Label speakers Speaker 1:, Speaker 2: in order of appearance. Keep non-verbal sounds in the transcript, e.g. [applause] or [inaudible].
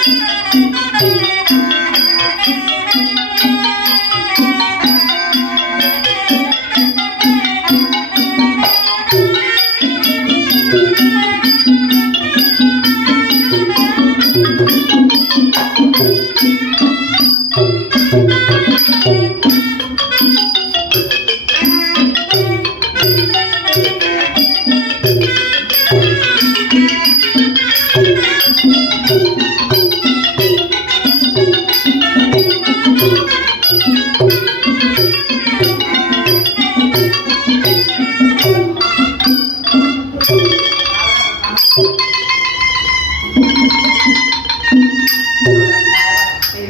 Speaker 1: ແນ່ແນ່ແນ່ Thank [laughs] you.